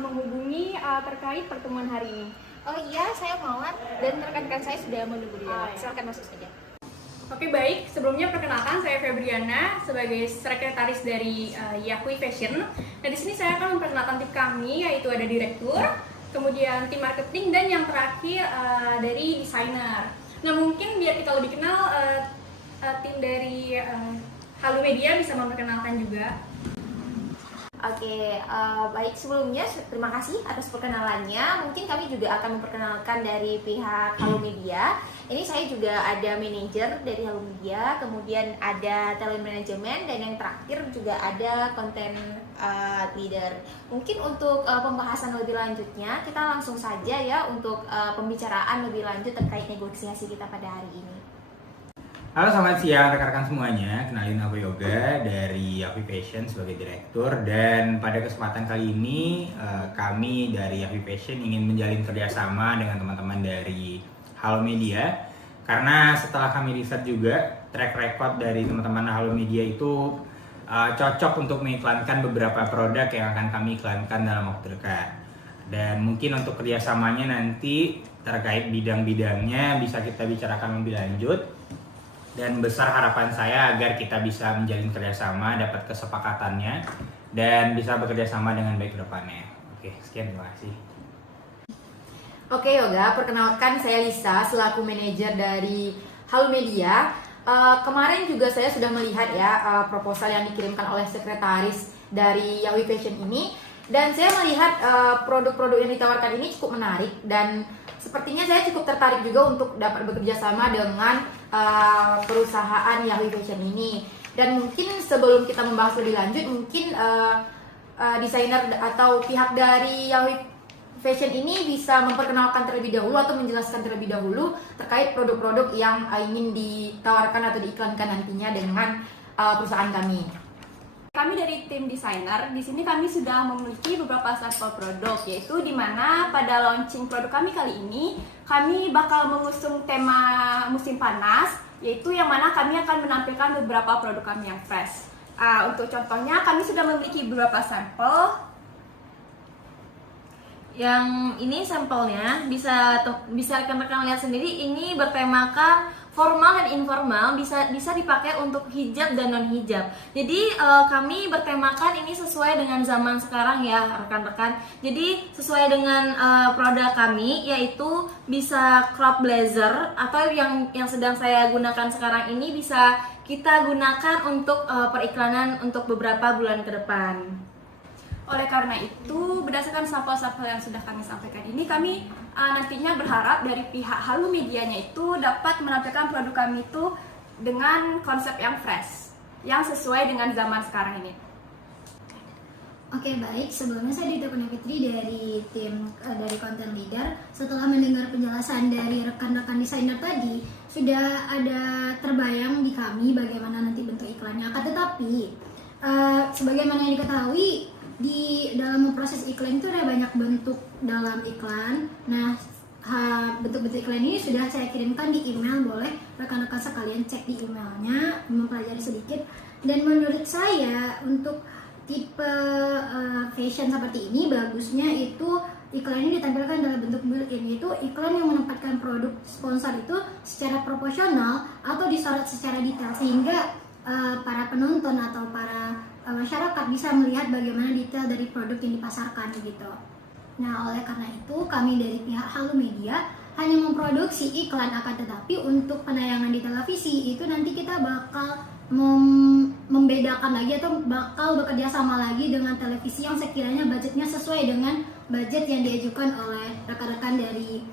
menghubungi terkait pertemuan hari ini. Oh iya, saya Mawar dan rekan-rekan saya sudah menunggu di dalam. Silakan masuk saja. Oke, baik. Sebelumnya perkenalkan, saya Febriana sebagai sekretaris dari Yahui Fashion. Nah, di sini saya akan memperkenalkan tim kami, yaitu ada direktur, kemudian tim marketing, dan yang terakhir dari desainer. Nah, mungkin biar kita lebih kenal, tim dari Halo Media bisa memperkenalkan juga. Oke, baik, sebelumnya terima kasih atas perkenalannya. Mungkin kami juga akan memperkenalkan dari pihak Halo Media. Ini saya juga ada manajer dari Halo Media, kemudian ada talent management, dan yang terakhir juga ada content leader. Mungkin untuk pembahasan lebih lanjutnya, kita langsung saja ya untuk pembicaraan lebih lanjut terkait negosiasi kita pada hari ini. Halo, selamat siang rekan-rekan semuanya. Kenalin, aku Yoga dari Yahui Fashion sebagai direktur. Dan pada kesempatan kali ini kami dari Yahui Fashion ingin menjalin kerjasama dengan teman-teman dari Halo Media. Karena setelah kami riset juga, track record dari teman-teman Halo Media itu cocok untuk mengiklankan beberapa produk yang akan kami iklankan dalam waktu dekat. Dan mungkin untuk kerjasamanya nanti terkait bidang-bidangnya bisa kita bicarakan lebih lanjut. Dan besar harapan saya agar kita bisa menjalin kerjasama, dapat kesepakatannya, dan bisa bekerja sama dengan baik ke depannya. Oke, sekian, terima kasih. Oke Yoga, perkenalkan saya Lisa selaku manajer dari Halo Media. Kemarin juga saya sudah melihat ya proposal yang dikirimkan oleh sekretaris dari Yahui Fashion ini, dan saya melihat produk-produk yang ditawarkan ini cukup menarik, dan sepertinya saya cukup tertarik juga untuk dapat bekerja sama dengan perusahaan Yahui Fashion ini. Dan mungkin sebelum kita membahas lebih lanjut, mungkin desainer atau pihak dari Yahui Fashion ini bisa memperkenalkan terlebih dahulu atau menjelaskan terlebih dahulu terkait produk-produk yang ingin ditawarkan atau diiklankan nantinya dengan perusahaan kami. Kami dari tim desainer, di sini kami sudah memiliki beberapa sampel produk, yaitu di mana pada launching produk kami kali ini, kami bakal mengusung tema musim panas, yaitu yang mana kami akan menampilkan beberapa produk kami yang fresh. Untuk contohnya, kami sudah memiliki beberapa sampel. Yang ini sampelnya bisa rekan-rekan lihat sendiri, ini bertemakan formal dan informal, bisa dipakai untuk hijab dan non hijab. Jadi kami bertemakan ini sesuai dengan zaman sekarang ya rekan-rekan. Jadi sesuai dengan produk kami, yaitu bisa crop blazer atau yang sedang saya gunakan sekarang ini bisa kita gunakan untuk periklanan untuk beberapa bulan ke depan. Oleh karena itu, berdasarkan sampel-sampel yang sudah kami sampaikan ini, kami nantinya berharap dari pihak Halo Medianya itu dapat menampilkan produk kami itu dengan konsep yang fresh, yang sesuai dengan zaman sekarang ini. Oke, baik. Sebelumnya saya Dita Fitri dari tim dari content leader. Setelah mendengar penjelasan dari rekan-rekan desainer tadi, sudah ada terbayang di kami bagaimana nanti bentuk iklannya. Akan tetapi, sebagaimana yang diketahui, di dalam proses iklan itu ada banyak bentuk dalam iklan. Nah, bentuk-bentuk iklan ini sudah saya kirimkan di email, boleh rekan-rekan sekalian cek di emailnya, mempelajari sedikit. Dan menurut saya untuk tipe fashion seperti ini, bagusnya itu iklan ini ditampilkan dalam bentuk built-in, yaitu iklan yang menempatkan produk sponsor itu secara proporsional atau disorot secara detail, sehingga para penonton atau para masyarakat bisa melihat bagaimana detail dari produk yang dipasarkan gitu. Nah, oleh karena itu kami dari pihak Halo Media hanya memproduksi iklan, akan tetapi untuk penayangan di televisi itu nanti kita bakal membedakan lagi atau bakal bekerja sama lagi dengan televisi yang sekiranya budgetnya sesuai dengan budget yang diajukan oleh rekan-rekan dari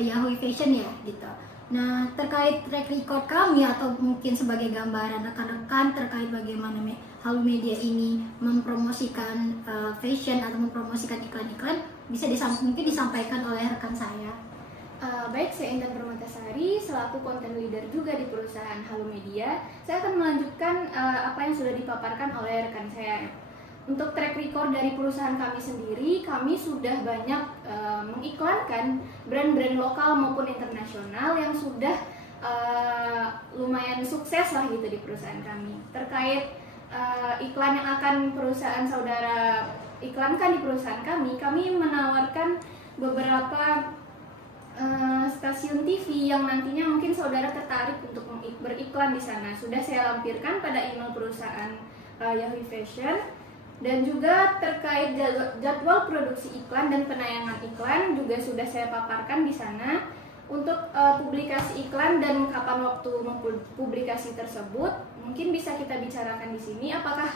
Yahui Fashion ya gitu. Nah, terkait track record kami atau mungkin sebagai gambaran rekan-rekan terkait bagaimana Halo Media ini mempromosikan fashion atau mempromosikan iklan-iklan, mungkin disampaikan oleh rekan saya. Baik, saya Intan Permatasari selaku content leader juga di perusahaan Halo Media. Saya akan melanjutkan apa yang sudah dipaparkan oleh rekan saya. Untuk track record dari perusahaan kami sendiri, kami sudah banyak mengiklankan brand-brand lokal maupun internasional yang sudah lumayan sukses lah gitu di perusahaan kami. Terkait iklan yang akan perusahaan saudara iklankan di perusahaan kami menawarkan beberapa stasiun TV yang nantinya mungkin saudara tertarik untuk beriklan di sana. Sudah saya lampirkan pada email perusahaan Yahoo Fashion, dan juga terkait jadwal produksi iklan dan penayangan iklan juga sudah saya paparkan di sana. Untuk publikasi iklan dan kapan waktu publikasi tersebut mungkin bisa kita bicarakan di sini. Apakah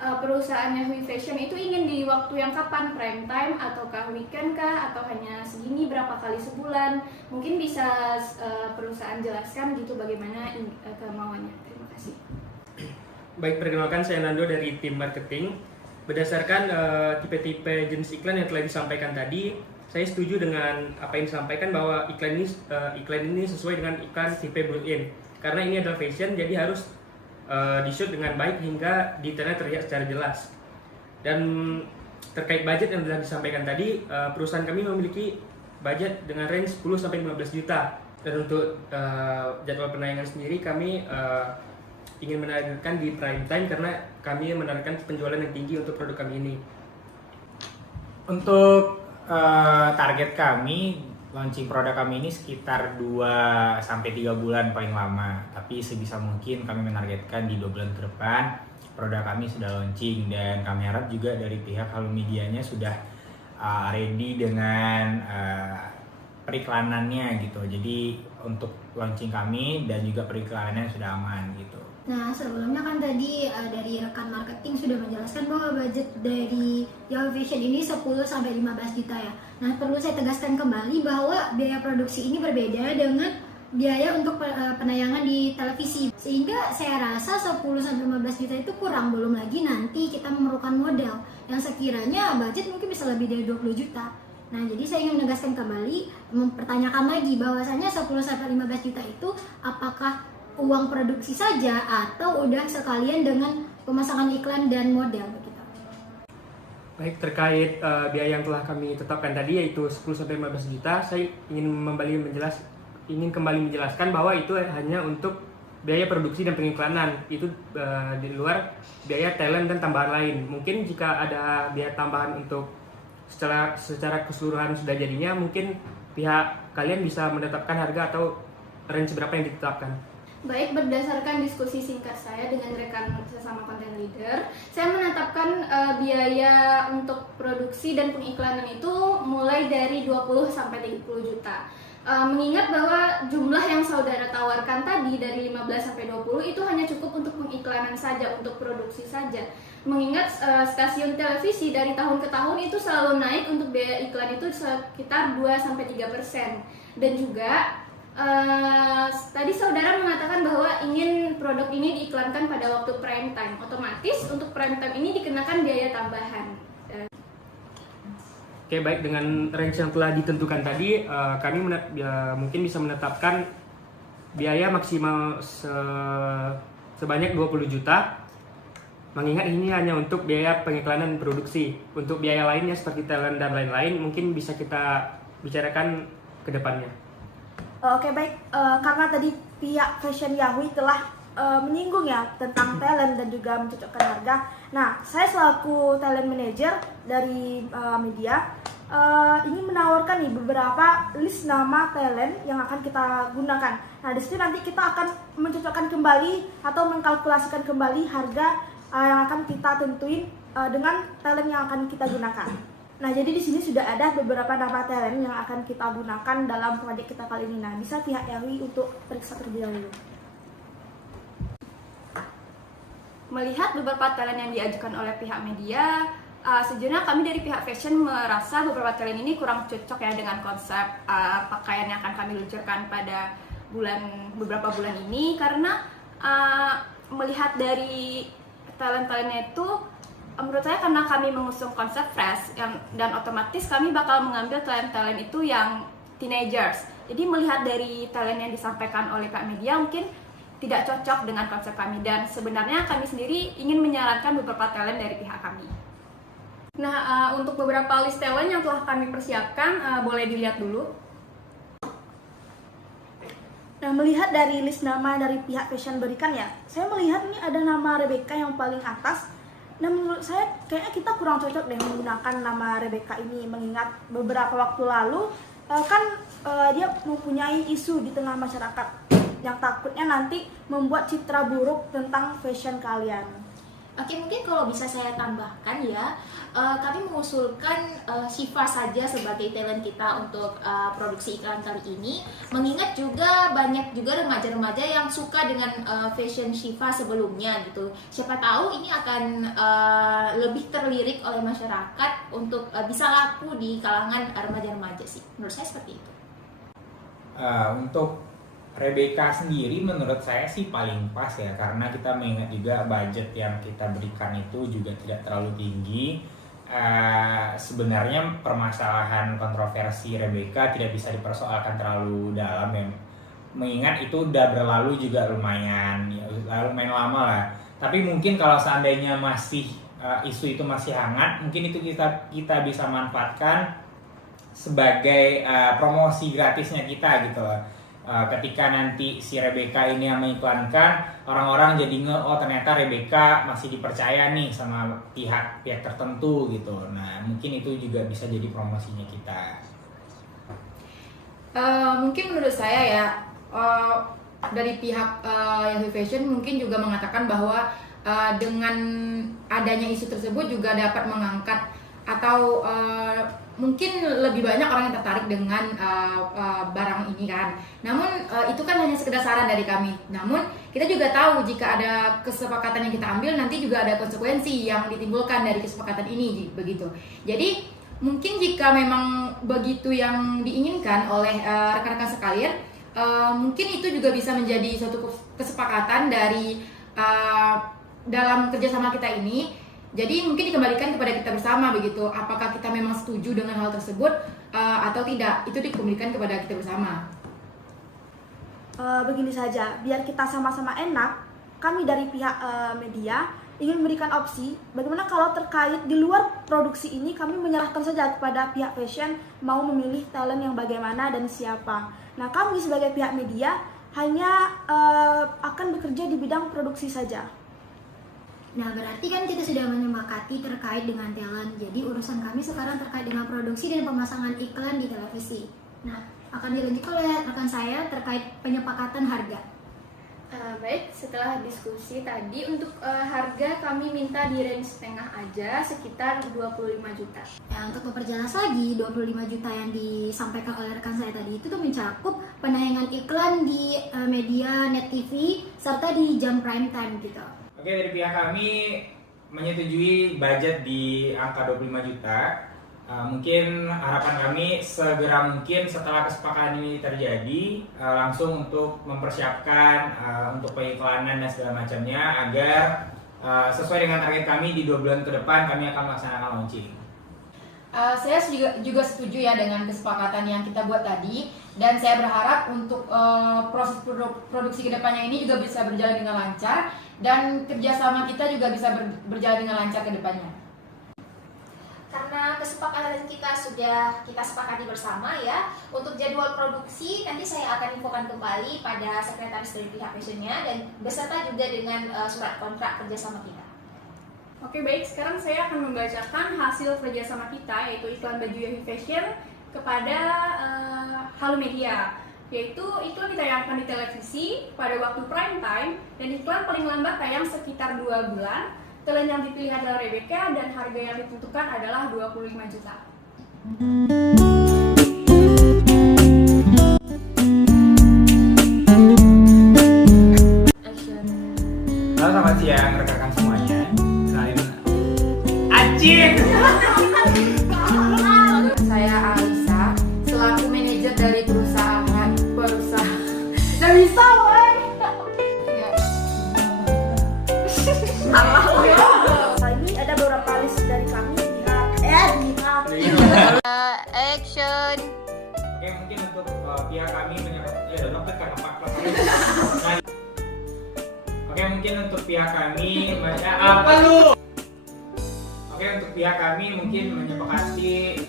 perusahaan Yahoo Fashion itu ingin di waktu yang kapan, prime time ataukah weekend kah, atau hanya segini berapa kali sebulan? Mungkin bisa perusahaan jelaskan gitu bagaimana kemauannya. Terima kasih. Baik, perkenalkan saya Nando dari tim marketing. Berdasarkan tipe-tipe jenis iklan yang telah disampaikan tadi, saya setuju dengan apa yang disampaikan bahwa iklan ini sesuai dengan iklan tipe built-in. Karena ini adalah fashion, jadi harus di-shoot dengan baik hingga detailnya terlihat secara jelas. Dan terkait budget yang telah disampaikan tadi, perusahaan kami memiliki budget dengan range 10-15 juta. Dan untuk jadwal penayangan sendiri kami ingin menargetkan di prime time karena kami menargetkan penjualan yang tinggi untuk produk kami ini. Untuk target kami, launching produk kami ini sekitar 2-3 bulan paling lama. Tapi sebisa mungkin kami menargetkan di 2 bulan ke depan produk kami sudah launching, dan kami harap juga dari pihak Halo Medianya sudah ready dengan periklanannya gitu. Jadi untuk launching kami dan juga periklanannya sudah aman gitu. Nah, sebelumnya kan tadi dari rekan marketing sudah menjelaskan bahwa budget dari Yahoo Fashion ini 10-15 juta ya. Nah, perlu saya tegaskan kembali bahwa biaya produksi ini berbeda dengan biaya untuk penayangan di televisi. Sehingga saya rasa 10-15 juta itu kurang, belum lagi nanti kita memerlukan modal yang sekiranya budget mungkin bisa lebih dari 20 juta. Nah, jadi saya ingin menegaskan kembali, mempertanyakan lagi bahwasanya 10-15 juta itu apakah uang produksi saja atau udah sekalian dengan pemasangan iklan dan model begitu. Baik, terkait biaya yang telah kami tetapkan tadi yaitu 10-15 juta, saya ingin kembali menjelaskan bahwa itu hanya untuk biaya produksi dan pengiklanan. Itu di luar biaya talent dan tambahan lain. Mungkin jika ada biaya tambahan untuk secara keseluruhan sudah jadinya, mungkin pihak kalian bisa menetapkan harga atau range berapa yang ditetapkan. Baik, berdasarkan diskusi singkat saya dengan rekan sesama content leader, saya menetapkan biaya untuk produksi dan pengiklanan itu mulai dari 20-30 juta. Mengingat bahwa jumlah yang saudara tawarkan tadi dari 15-20 itu hanya cukup untuk pengiklanan saja, untuk produksi saja. Mengingat stasiun televisi dari tahun ke tahun itu selalu naik untuk biaya iklan itu sekitar 2-3%. Dan juga tadi saudara mengatakan bahwa ingin produk ini diiklankan pada waktu prime time. Otomatis untuk prime time ini dikenakan biaya tambahan. Oke, baik, dengan range yang telah ditentukan tadi, kami mungkin bisa menetapkan biaya maksimal sebanyak 20 juta. Mengingat ini hanya untuk biaya pengiklanan produksi. Untuk biaya lainnya seperti talent dan lain-lain mungkin bisa kita bicarakan ke depannya. Oke, baik, karena tadi pihak Fashion Yahoo telah menyinggung ya tentang talent dan juga mencocokkan harga. Nah, saya selaku talent manager dari media ingin menawarkan nih beberapa list nama talent yang akan kita gunakan. Nah, di situ nanti kita akan mencocokkan kembali atau mengkalkulasikan kembali harga yang akan kita tentuin dengan talent yang akan kita gunakan. Nah, jadi di sini sudah ada beberapa nama talent yang akan kita gunakan dalam proyek kita kali ini. Nah, bisa pihak Yahoo untuk periksa terlebih dahulu. Melihat beberapa talent yang diajukan oleh pihak media, sejujurnya kami dari pihak fashion merasa beberapa talent ini kurang cocok ya dengan konsep pakaian yang akan kami luncurkan pada beberapa bulan ini, karena melihat dari talent-talentnya itu, menurut saya karena kami mengusung konsep fresh dan otomatis kami bakal mengambil talent-talent itu yang teenagers. Jadi melihat dari talent yang disampaikan oleh Pak Media mungkin tidak cocok dengan konsep kami, dan sebenarnya kami sendiri ingin menyarankan beberapa talent dari pihak kami. Nah, untuk beberapa list talent yang telah kami persiapkan, boleh dilihat dulu. Nah, melihat dari list nama dari pihak fashion berikan ya, saya melihat ini ada nama Rebecca yang paling atas. Nah, menurut saya kayaknya kita kurang cocok deh menggunakan nama Rebecca ini, mengingat beberapa waktu lalu dia mempunyai isu di tengah masyarakat yang takutnya nanti membuat citra buruk tentang fashion kalian. Oke, mungkin kalau bisa saya tambahkan ya, kami mengusulkan Syifa saja sebagai talent kita untuk produksi iklan kali ini, mengingat juga banyak juga remaja-remaja yang suka dengan fashion Syifa sebelumnya gitu. Siapa tahu ini akan lebih terlirik oleh masyarakat untuk bisa laku di kalangan remaja-remaja sih. Menurut saya seperti itu. Untuk Rebecca sendiri menurut saya sih paling pas ya, karena kita mengingat juga budget yang kita berikan itu juga tidak terlalu tinggi. Sebenarnya permasalahan kontroversi Rebecca tidak bisa dipersoalkan terlalu dalam ya, mengingat itu udah berlalu juga lumayan lama lah. Tapi mungkin kalau seandainya masih isu itu masih hangat, mungkin itu kita bisa manfaatkan sebagai promosi gratisnya kita gitu loh. Ketika nanti si Rebecca ini yang mengiklankan, orang-orang jadi oh ternyata Rebecca masih dipercaya nih sama pihak tertentu gitu. Nah mungkin itu juga bisa jadi promosinya kita. Mungkin menurut saya ya, dari pihak Yahoo Fashion mungkin juga mengatakan bahwa dengan adanya isu tersebut juga dapat mengangkat atau mungkin lebih banyak orang yang tertarik dengan barang ini kan. Namun itu kan hanya sekedar saran dari kami. Namun kita juga tahu jika ada kesepakatan yang kita ambil nanti juga ada konsekuensi yang ditimbulkan dari kesepakatan ini begitu. Jadi mungkin jika memang begitu yang diinginkan oleh rekan-rekan sekalian, mungkin itu juga bisa menjadi suatu kesepakatan dari dalam kerjasama kita ini. Jadi mungkin dikembalikan kepada kita bersama begitu, apakah kita memang setuju dengan hal tersebut atau tidak, itu dikembalikan kepada kita bersama. Begini saja, biar kita sama-sama enak, kami dari pihak media ingin memberikan opsi bagaimana kalau terkait di luar produksi ini kami menyerahkan saja kepada pihak fashion mau memilih talent yang bagaimana dan siapa. Nah, kami sebagai pihak media hanya akan bekerja di bidang produksi saja. Nah, berarti kan kita sudah menyepakati terkait dengan talent. Jadi urusan kami sekarang terkait dengan produksi dan pemasangan iklan di televisi. Nah, akan dilanjutkan oleh rekan saya terkait penyepakatan harga. Baik, setelah diskusi tadi untuk harga kami minta di range setengah aja, sekitar 25 juta. Nah, untuk memperjelas lagi, 25 juta yang disampaikan oleh rekan saya tadi itu tuh mencakup penayangan iklan di media Net TV serta di jam prime time gitu. Oke, dari pihak kami menyetujui budget di angka 25 juta. Mungkin harapan kami segera mungkin setelah kesepakatan ini terjadi langsung untuk mempersiapkan untuk pengiklanan dan segala macamnya agar sesuai dengan target kami di 2 bulan ke depan kami akan melaksanakan launching. Saya juga setuju ya dengan kesepakatan yang kita buat tadi, dan saya berharap untuk proses produksi kedepannya ini juga bisa berjalan dengan lancar dan kerjasama kita juga bisa berjalan dengan lancar ke depannya. Karena kesepakatan kita sudah kita sepakati bersama ya, untuk jadwal produksi nanti saya akan infokan kembali pada sekretaris dari pihak fashionnya dan beserta juga dengan surat kontrak kerjasama kita. Oke, baik, sekarang saya akan membacakan hasil kerjasama kita, yaitu iklan baju Yahoo Fashion kepada Halo Media, yaitu iklan ditayangkan di televisi pada waktu prime time dan iklan paling lambat tayang sekitar 2 bulan. Talent yang dipilih adalah Rebecca dan harga yang ditentukan adalah 25 juta. Halo, selamat siang rekan-rekan semuanya. Kenalin Acik. Saya Alisa, selaku manajer dari perusahaan. Nggak bisa, woy. Ini ada beberapa list dari kami Action. Oke, mungkin untuk pihak kami Oke, mungkin untuk pihak kami apa lu? Oke, untuk pihak kami mungkin menyepakati